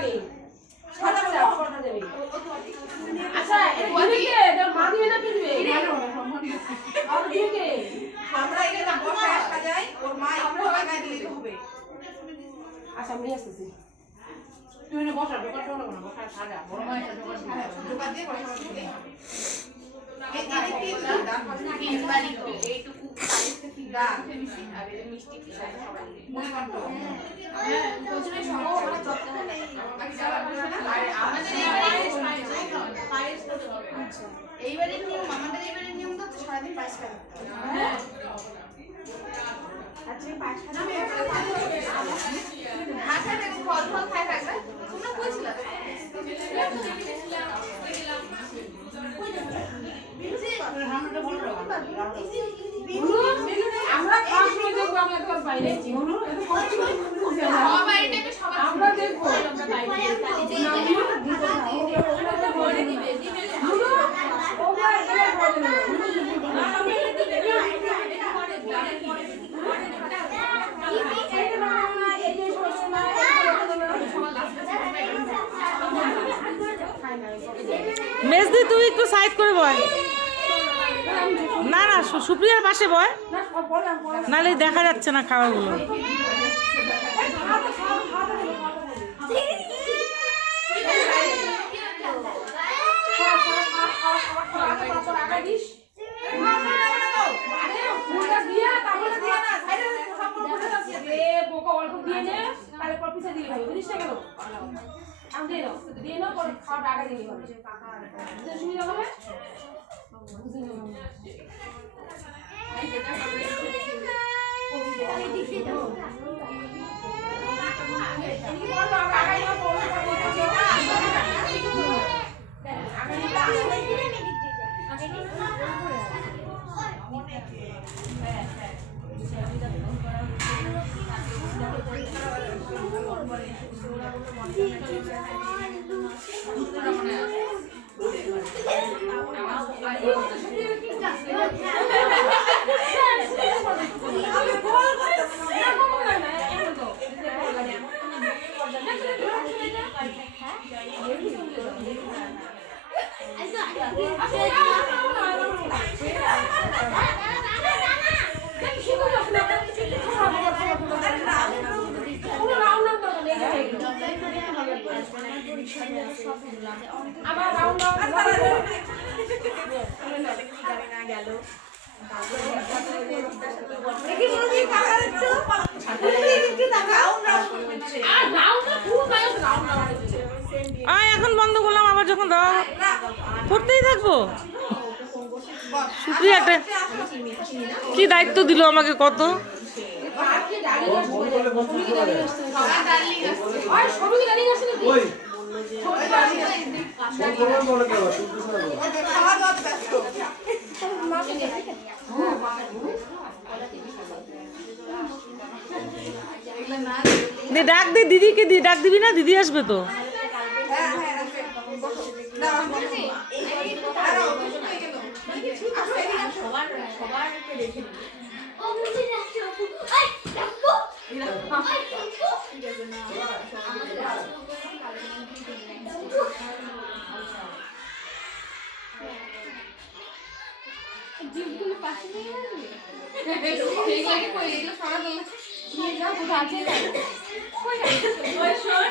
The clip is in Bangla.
লাগে সাদা কটা দেবে আচ্ছা দিদিকে তোর মা দিবে না কি দিবে আর দিদিকে আমরা এটা বসায় সাজাই ওর মা আমরা সবাই দিতে হবে আচ্ছা আমি আসতেছি তুই না বসা দোকান শোনো না বসা সাজা বড় মা এটা দোকান দিয়ে বসা দিতে এই তিন বাড়ি তো এইটুকু কালিতে ফিদা মিষ্টি আর এই মিষ্টি কি সবাই মনে করতে হ্যাঁ প্রচুর সব মানে যত্ন নেই আমাদের এইবারে পায়েস করতে হবে আচ্ছা এইবারে নিয়ম আমাদের এইবারে নিয়ম তো সারাদিন পায়েস খাওয়া হ্যাঁ আচ্ছা পায়েস খাওয়া আচ্ছা দেখো ফল ফল খাই থাকবে তোমরা কইছিলা আমরা খাওয়া শুরু করব আমরা তো বাইরে জীবনও সব বাড়িটাকে সবাই আমরা দেখব আমরা বাইরে করে দিবে দিবে ওরা এরা করে মেজদি তুই একটু সাইড করে বয় না না সুপ্রিয়ার পাশে বয় নাহলে দেখা যাচ্ছে না খাবারগুলো এখন বন্ধ করলাম আবার যখন দেওয়া করতেই থাকবো সুপ্রিয়া একটা কি দায়িত্ব দিল আমাকে কত ডাক দে দিদিকে ডাক দিবি না দিদি আসবে তো জিপগুলো পাশে নিয়ে আসবে এইগুলোকে কই এগুলো সারা দল নিয়ে যাও কোথায় আছে কই না ওই শোন